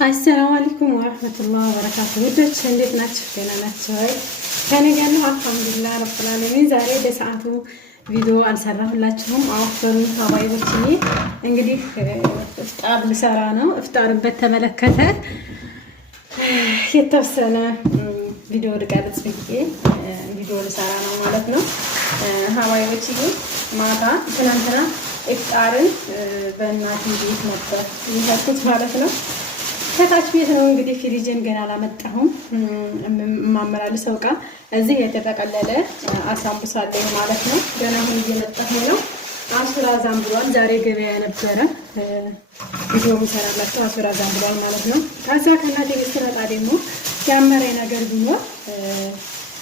አሰላሙ አለይኩም ወራህመቱላሂ ወበረካቱ። ውዶች እንዴት ናችሁ? ደህና ናችሁ ወይ? ከኔ ጋር ነው አልሐምዱሊላህ ረብል ዓለሚን። ዛሬ በሰዓቱ ቪዲዮ አልሰራሁላችሁም። አወፈሩ ሀባይቦች እንግዲህ ኢፍጣር ልሰራ ነው። ኢፍጣርን በተመለከተ የተወሰነ ቪዲዮ ልቀርጽ ብዬ ቪዲዮ ልሰራ ነው ማለት ነው። ሀባይቦች ማታ ትናንትና ኢፍጣርን በእናቴ ቤት ነበር ይሄድኩት ማለት ነው። ከታች ቤት ነው እንግዲህ ፍሪጅን ገና አላመጣሁም። የማመላለሰው እቃ እዚህ የተጠቀለለ አሳምቡሳ አለኝ ማለት ነው። ገና አሁን እየመጣሁ ነው። አሱራ ዛምብሏል። ዛሬ ገበያ ነበረ። ቪዲዮ ምሰራላችሁ አሱራ ዛምብሏል ማለት ነው። ከዛ ከእናቴ ቤት ስመጣ ደግሞ ያመረ ነገር ቢኖር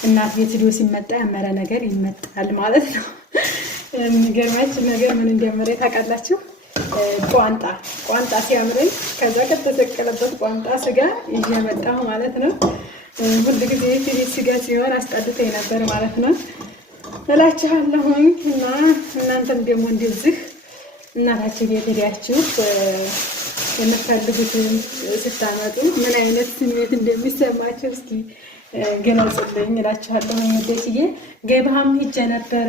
እናት ቤት ቪዲዮ ሲመጣ ያመረ ነገር ይመጣል ማለት ነው። የሚገርማችሁ ነገር ምን እንደመረ ታውቃላችሁ? ቋንጣ ሲያምረኝ ከዛ ከተሰቀለበት ቋንጣ ስጋ ይዤ መጣሁ ማለት ነው። ሁሉ ጊዜ ፍሪጅ ስጋ ሲሆን አስጠልቶኝ ነበር ማለት ነው እላችኋለሁኝ። እና እናንተም ደግሞ እንደዚህ እናታችሁ ቤት ሄዳችሁ የምትፈልጉትን ስታመጡ ምን አይነት ስሜት እንደሚሰማችሁ እስኪ ገለጹልኝ እላችኋለሁኝ። ወደትዬ ገበያም ሂጄ ነበረ፣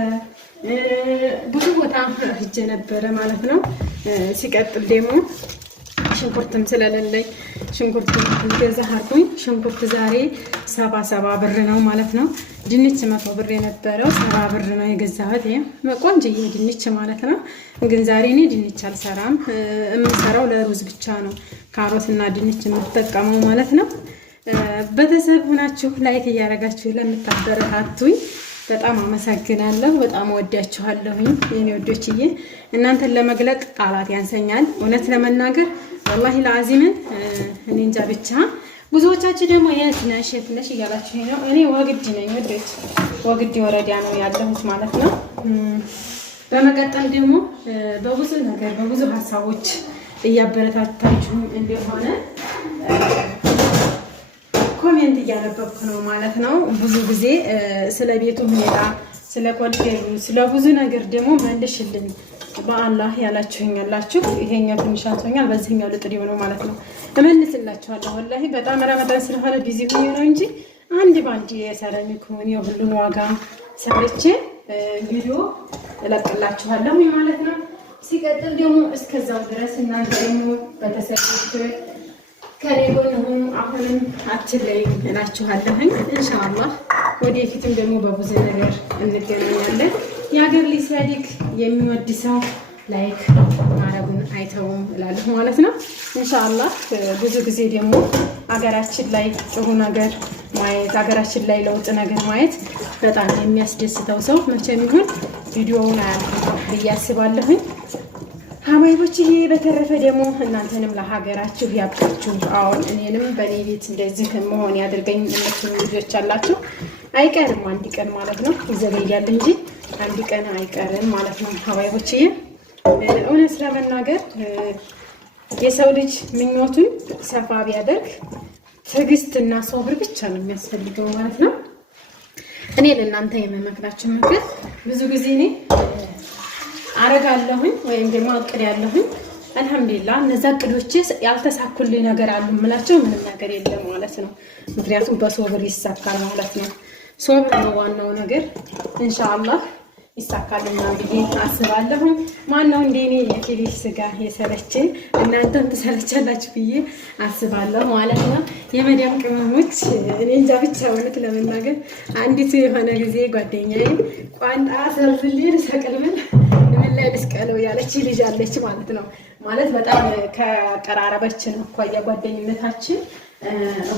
ብዙ ቦታ ሂጄ ነበረ ማለት ነው። ሲቀጥል ደግሞ ሽንኩርትም ስለሌለኝ ሽንኩርት ገዛሁኝ። ሽንኩርት ዛሬ 70 ብር ነው ማለት ነው። ድንች 100 ብር የነበረው 70 ብር ነው የገዛሁት። ቆንጆዬ ድንች ማለት ነው። ግን ዛሬ እኔ ድንች አልሰራም። የምሰራው ለሩዝ ብቻ ነው። ካሮትና ድንች የምትጠቀመው ማለት ነው። ቤተሰብ ሆናችሁ ላይክ እያደረጋችሁ ለምታበረታቱኝ በጣም አመሰግናለሁ። በጣም ወዳችኋለሁኝ የኔ ወዶችዬ። እናንተን ለመግለጥ ቃላት ያንሰኛል እውነት ለመናገር ወላሂ ለአዚምን እኔ እንጃ። ብቻ ብዙዎቻችሁ ደግሞ የት ነሽ እያላችሁ ነው። እኔ ወግዲ ነኝ ወዶች፣ ወግዲ ወረዳ ነው ያለሁት ማለት ነው። በመቀጠል ደግሞ በብዙ ነገር በብዙ ሀሳቦች እያበረታታችሁ እንደሆነ ኮሜንት እያነበብኩ ነው ማለት ነው። ብዙ ጊዜ ስለ ቤቱ ሁኔታ፣ ስለ ኮልጌሩ፣ ስለ ብዙ ነገር ደግሞ መልሽልኝ በአላህ ያላችሁኛላችሁ። ይሄኛው ትንሽ አጥቶኛል፣ በዚህኛው ልጥሪው ነው ማለት ነው። እመልስላችኋለሁ። ወላሂ በጣም ረመዳን ስለሆነ ቢዚ ሆኜ ነው እንጂ አንድ ባንድ የሰራሚኩን የሁሉን ዋጋ ሰርቼ ቪዲዮ እለቅላችኋለሁ ማለት ነው። ሲቀጥል ደግሞ እስከዛው ድረስ እናንተ ደግሞ በተሰጡት ከኔ ጎን ሆኑ። አሁንም አትለይም እላችኋለሁኝ። ኢንሻአላህ ወደፊትም ደግሞ በብዙ ነገር እንገናኛለን። የሀገር ልጅ ሲያድግ የሚወድ ሰው ላይክ ማረጉን አይተውም እላለሁ ማለት ነው። ኢንሻአላህ ብዙ ጊዜ ደግሞ ሀገራችን ላይ ጥሩ ነገር ማየት፣ ሀገራችን ላይ ለውጥ ነገር ማየት በጣም የሚያስደስተው ሰው መቼም ይሁን ቪዲዮውን አያልፍም ብዬ አስባለሁኝ። ሀባይቦች ይሄ በተረፈ ደግሞ እናንተንም ለሀገራችሁ ያብቃችሁ። አሁን እኔንም በኔ ቤት እንደዚህ መሆን ያድርገኝ የምትሉ ልጆች አላችሁ። አይቀርም አንድ ቀን ማለት ነው፣ ይዘገያል እንጂ አንድ ቀን አይቀርም ማለት ነው። ሀባይቦች ይሄ እውነት ለመናገር የሰው ልጅ ምኞቱን ሰፋ ቢያደርግ ትዕግስትና ሶብር ብቻ ነው የሚያስፈልገው ማለት ነው። እኔ ለእናንተ የምመክራችሁ ምክር ብዙ ጊዜ እኔ አረጋለሁኝ ወይም ደግሞ አቅድ ያለሁኝ አልহামዱሊላህ እነዛ አቅዶቼ ያልተሳኩልኝ ነገር አሉ የምላቸው ምንም ነገር የለም ማለት ነው። ምክንያቱም በሶብር ይሳካል ማለት ነው። ሶብር ነው ዋናው ነገር። ኢንሻአላህ ይሳካልና ብዬ አስባለሁ። ማነው እንደኔ የፍሪጅ ስጋ የሰለቸ እናንተም ትሰለቻላችሁ ብዬ አስባለሁ ማለት ነው። የመዳም ቅመሞች እኔ እንጃ ብቻ እውነት ለመናገር አንዲት የሆነ ጊዜ ጓደኛዬ ቋንጣ ሰርፍልኝ ሰቅልብል ላይ ልስቀለው ያለች ልጅ አለች ማለት ነው። ማለት በጣም ከቀራረበችን አኳያ ጓደኝነታችን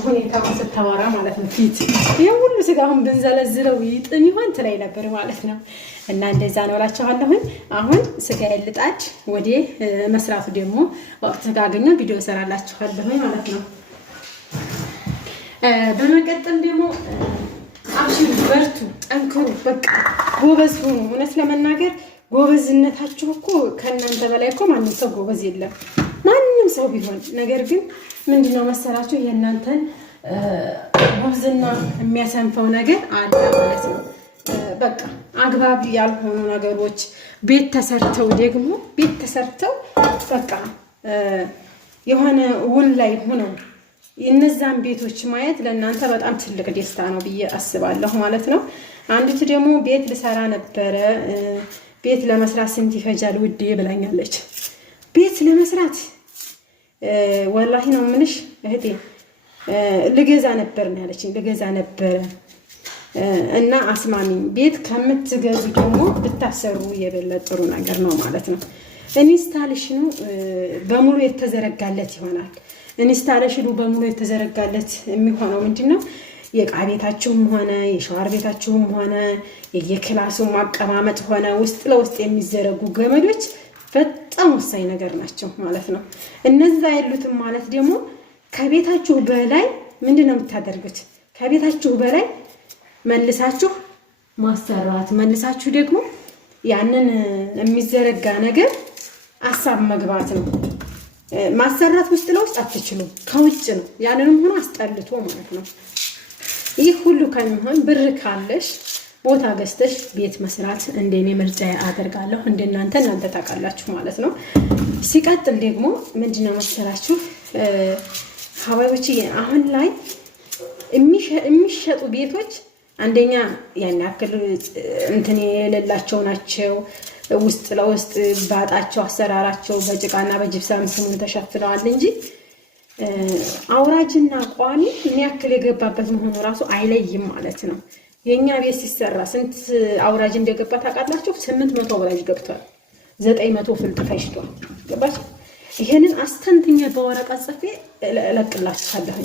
ሁኔታውን ስታወራ ማለት ነው። ፊት ይሄ ሁሉ ስጋውን ብንዘለዝለው ይጥም ይሆን ትላይ ነበር ማለት ነው። እና እንደዛ ነው እላችኋለሁ። አሁን ስጋ ልጣድ ወደ መስራቱ ደግሞ ወቅት ካገኘ ቪዲዮ እሰራላችኋለሁ ማለት ነው። በመቀጠል ደግሞ አብሽሩ፣ በርቱ፣ ጠንክሩ፣ በቃ ጎበዝ ሁኑ። እውነት ለመናገር ጎበዝነታችሁ እኮ ከእናንተ በላይ እኮ ማንም ሰው ጎበዝ የለም፣ ማንም ሰው ቢሆን። ነገር ግን ምንድነው መሰላችሁ የእናንተን ጎበዝና የሚያሰንፈው ነገር አለ ማለት ነው። በቃ አግባብ ያልሆኑ ነገሮች ቤት ተሰርተው በቃ የሆነ ውል ላይ ሆነው እነዛን ቤቶች ማየት ለእናንተ በጣም ትልቅ ደስታ ነው ብዬ አስባለሁ ማለት ነው። አንዲቱ ደግሞ ቤት ልሰራ ነበረ፣ ቤት ለመስራት ስንት ይፈጃል ውዴ ብላኛለች። ቤት ለመስራት ወላሂ ነው ምንሽ እህቴ ልገዛ ነበር ነው ያለችኝ። ልገዛ ነበረ እና አስማሚኝ፣ ቤት ከምትገዙ ደግሞ ብታሰሩ የበለጠ ጥሩ ነገር ነው ማለት ነው። ኢንስታሌሽኑ በሙሉ የተዘረጋለት ይሆናል። ኢንስታሌሽኑ በሙሉ የተዘረጋለት የሚሆነው ምንድነው? የዕቃ ቤታችሁም ሆነ የሻወር ቤታችሁም ሆነ የክላሱ ማቀማመጥ ሆነ ውስጥ ለውስጥ የሚዘረጉ ገመዶች በጣም ወሳኝ ነገር ናቸው ማለት ነው። እነዛ ያሉትም ማለት ደግሞ ከቤታችሁ በላይ ምንድነው የምታደርጉት? ከቤታችሁ በላይ መልሳችሁ ማሰራት፣ መልሳችሁ ደግሞ ያንን የሚዘረጋ ነገር አሳብ መግባት ነው። ማሰራት ውስጥ ለውስጥ አትችሉም፣ ከውጭ ነው። ያንንም ሆኖ አስጠልቶ ማለት ነው። ይህ ሁሉ ከሚሆን ብር ካለሽ ቦታ ገዝተሽ ቤት መስራት እንደኔ ምርጫ አደርጋለሁ። እናንተ ታውቃላችሁ ማለት ነው። ሲቀጥል ደግሞ ምንድነው መሰላችሁ ሀባይቦች፣ አሁን ላይ የሚሸጡ ቤቶች አንደኛ ያን ያክል እንትን የሌላቸው ናቸው። ውስጥ ለውስጥ ባጣቸው አሰራራቸው በጭቃና በጅብሳም ስሙን ተሸፍነዋል እንጂ አውራጅና ቋሚ ምን ያክል የገባበት መሆኑ ራሱ አይለይም ማለት ነው። የኛ ቤት ሲሰራ ስንት አውራጅ እንደገባ ታውቃላችሁ? 800 አውራጅ ገብቷል። 900 ፍልጥ ፈሽቷል። ገባች? ይሄንን አስተንትኛ በወረቀት ጽፌ እለቅላችኋለሁ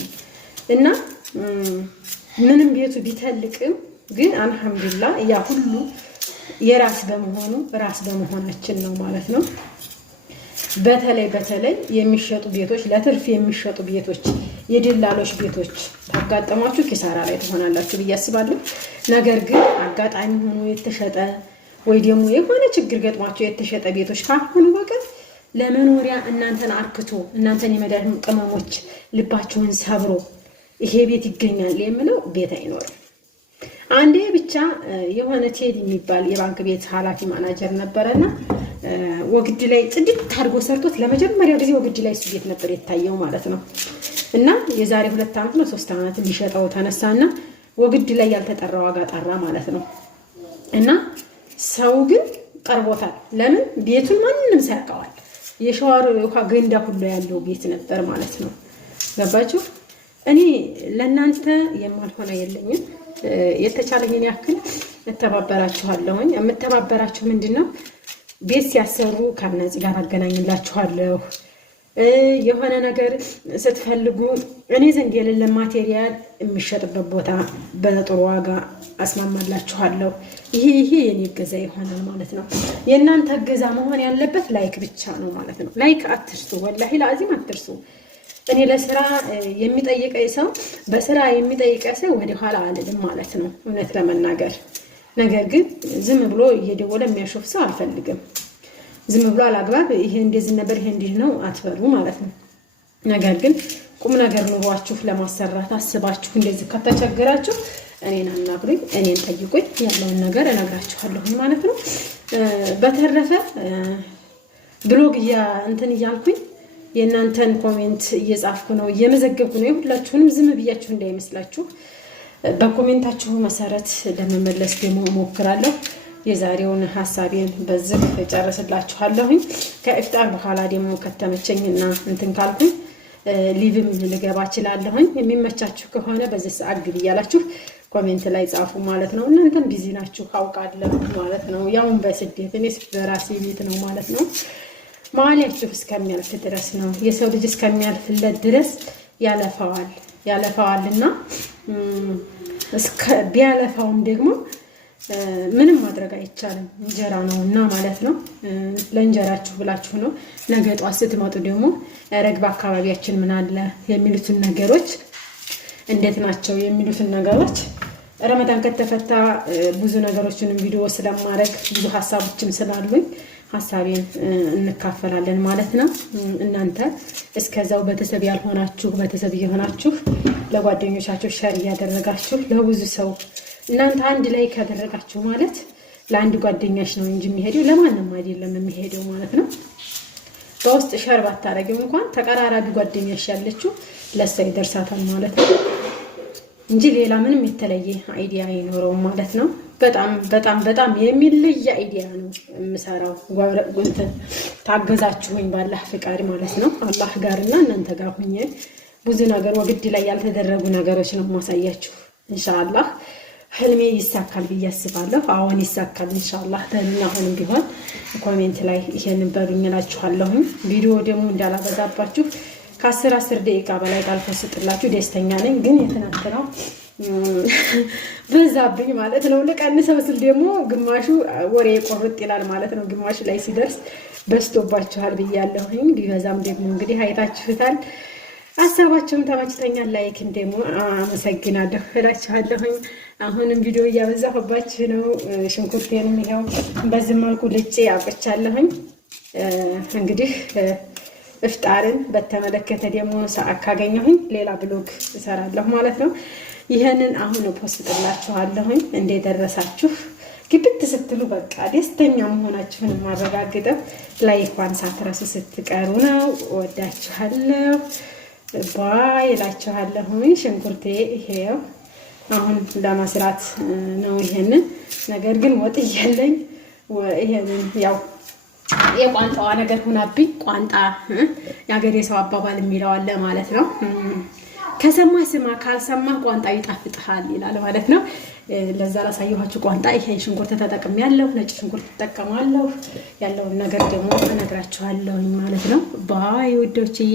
እና ምንም ቤቱ ቢተልቅም ግን አልሐምዱሊላህ ያ ሁሉ የራስ በመሆኑ ራስ በመሆናችን ነው ማለት ነው። በተለይ የሚሸጡ ቤቶች ለትርፍ የሚሸጡ ቤቶች የደላሎች ቤቶች ታጋጠማችሁ ኪሳራ ላይ ትሆናላችሁ ብዬ አስባለሁ። ነገር ግን አጋጣሚ ሆኖ የተሸጠ ወይ ደግሞ የሆነ ችግር ገጥሟቸው የተሸጠ ቤቶች ካልሆኑ በቀር ለመኖሪያ እናንተን አርክቶ እናንተን የመዳን ቅመሞች ልባችሁን ሰብሮ ይሄ ቤት ይገኛል የምለው ቤት አይኖርም። አንዴ ብቻ የሆነ ቴዲ የሚባል የባንክ ቤት ኃላፊ ማናጀር ነበረና ወግድ ላይ ጽድት አድርጎ ሰርቶት ለመጀመሪያ ጊዜ ወግድ ላይ እሱ ቤት ነበር የታየው ማለት ነው። እና የዛሬ 2 ዓመት ነው 3 ዓመት ሊሸጠው ተነሳና ወግድ ላይ ያልተጠራ ዋጋ ጠራ ማለት ነው። እና ሰው ግን ቀርቦታል። ለምን? ቤቱን ማንንም ሳያውቀዋል። የሻወር ውሃ ገንዳ ሁሉ ያለው ቤት ነበር ማለት ነው። ገባችሁ? እኔ ለእናንተ የማልሆነ የለኝም። የተቻለኝን ያክል እተባበራችኋለሁኝ። የምተባበራችሁ ምንድነው? ቤት ሲያሰሩ ከነዚህ ጋር አገናኝላችኋለሁ። የሆነ ነገር ስትፈልጉ እኔ ዘንድ የሌለ ማቴሪያል የሚሸጥበት ቦታ በጥሩ ዋጋ አስማማላችኋለሁ። ይሄ የኔ እገዛ ይሆናል ማለት ነው። የእናንተ እገዛ መሆን ያለበት ላይክ ብቻ ነው ማለት ነው። ላይክ አትርሱ፣ ወላሂ ለአዚም አትርሱ። እኔ ለስራ የሚጠይቀኝ ሰው በስራ የሚጠይቀኝ ሰው ወደ ኋላ አልልም ማለት ነው እውነት ለመናገር። ነገር ግን ዝም ብሎ እየደወለ የሚያሾፍ ሰው አልፈልግም። ዝም ብሎ አላግባብ ይሄ እንደዚህ ነበር ይሄ እንዲህ ነው አትበሉ ማለት ነው። ነገር ግን ቁም ነገር ኑሯችሁ ለማሰራት አስባችሁ እንደዚህ ከተቸገራችሁ እኔን አናግሩኝ፣ እኔን ጠይቁኝ፣ ያለውን ነገር እነግራችኋለሁ ማለት ነው። በተረፈ ብሎግ እንትን እያልኩኝ የእናንተን ኮሜንት እየጻፍኩ ነው፣ እየመዘገብኩ ነው። ሁላችሁንም ዝም ብያችሁ እንዳይመስላችሁ በኮሜንታችሁ መሰረት ለመመለስ ደግሞ እሞክራለሁ። የዛሬውን ሐሳቤን በዚህ ጨርስላችኋለሁኝ። ከኢፍጣር በኋላ ደግሞ ከተመቸኝና እንትን ካልኩኝ ሊቭም ልገባ እችላለሁኝ። የሚመቻችሁ ከሆነ በዚህ ሰዓት ግብ እያላችሁ ኮሜንት ላይ ጻፉ ማለት ነው። እናንተም ቢዚ ናችሁ አውቃለሁ ማለት ነው። ያውን በስደት እኔስ በራሴ ቤት ነው ማለት ነው። ማለያችሁ እስከሚያልፍ ድረስ ነው። የሰው ልጅ እስከሚያልፍለት ድረስ ያለፈዋልና ቢያለፋውም ደግሞ ምንም ማድረግ አይቻልም። እንጀራ ነው እና ማለት ነው። ለእንጀራችሁ ብላችሁ ነው። ነገ ጧት ስትመጡ ደግሞ ረግብ አካባቢያችን ምን አለ የሚሉትን ነገሮች እንዴት ናቸው የሚሉትን ነገሮች ረመዳን ከተፈታ ብዙ ነገሮችንም ቪዲዮ ስለማድረግ ብዙ ሀሳቦችም ስላሉኝ ሀሳቤን እንካፈላለን ማለት ነው። እናንተ እስከዛው ቤተሰብ ያልሆናችሁ ቤተሰብ እየሆናችሁ ለጓደኞቻችሁ ሸር እያደረጋችሁ ለብዙ ሰው እናንተ አንድ ላይ ካደረጋችሁ ማለት ለአንድ ጓደኛሽ ነው እንጂ የሚሄደው ለማንም አይደለም የሚሄደው ማለት ነው። በውስጥ ሸር ባታረጊው እንኳን ተቀራራቢ ጓደኛሽ ያለችው ለሷ ይደርሳታል ማለት ነው እንጂ ሌላ ምንም የተለየ አይዲያ አይኖረውም ማለት ነው። በጣም በጣም በጣም የሚለየ አይዲያ ነው የምሰራው። ታገዛችሁኝ ባላህ ፍቃድ ማለት ነው። አላህ ጋርና እናንተ ጋር ሆኜ ብዙ ነገር ወግድ ላይ ያልተደረጉ ነገሮች ነው ማሳያችሁ። ኢንሻአላህ ህልሜ ይሳካል ብዬ አስባለሁ። አሁን ይሳካል ኢንሻአላህ። አሁንም ቢሆን ኮሜንት ላይ ይሄንን በሉኝ እላችኋለሁ። ቪዲዮ ደግሞ እንዳላበዛባችሁ ከ10 ደቂቃ በላይ ካልፈስጥላችሁ ደስተኛ ነኝ። ግን የተናተነው በዛብኝ ማለት ነው። ለቀንሰው ስል ደግሞ ግማሹ ወሬ ቆርጥ ይላል ማለት ነው። ግማሹ ላይ ሲደርስ በስቶባችኋል ብያለሁኝ። ቢበዛም ደግሞ እንግዲህ አይታችሁታል። ሀሳባችሁም ተመችቶኛል። ላይክ ደግሞ አመሰግናለሁ እላችኋለሁኝ። አሁንም ቪዲዮ እያበዛሁባችሁ ነው። ሽንኩርቴንም ይኸው በዚህ መልኩ ልጬ አውጥቻለሁኝ። እንግዲህ እፍጣርን በተመለከተ ደግሞ ሰዓት ካገኘሁኝ ሌላ ብሎግ እሰራለሁ ማለት ነው። ይሄንን አሁን ፖስትላችኋለሁኝ። እንደደረሳችሁ ግብት ስትሉ በቃ ደስተኛ መሆናችሁን ማረጋግጠው ላይኳን ሳትረሱ ስትቀሩ ነው። ወዳችኋለሁ። ባይ እላችኋለሁኝ። ሽንኩርቴ ይሄው አሁን ለመስራት ነው። ይሄንን ነገር ግን ወጥ እያለኝ ይሄንን ያው የቋንጣዋ ነገር ሆናብኝ። ቋንጣ ያገሬ ሰው አባባል የሚለው አለ ማለት ነው። ከሰማህ ስማ ካልሰማህ ቋንጣ ይጣፍጥሃል ይላል ማለት ነው። ለዛ ላሳየኋችሁ ቋንጣ ይሄን ሽንኩርት ተጠቅሜያለሁ። ነጭ ሽንኩርት ተጠቀማለሁ። ያለውን ነገር ደግሞ እነግራችኋለሁ ማለት ነው። ባይ ውዶችዬ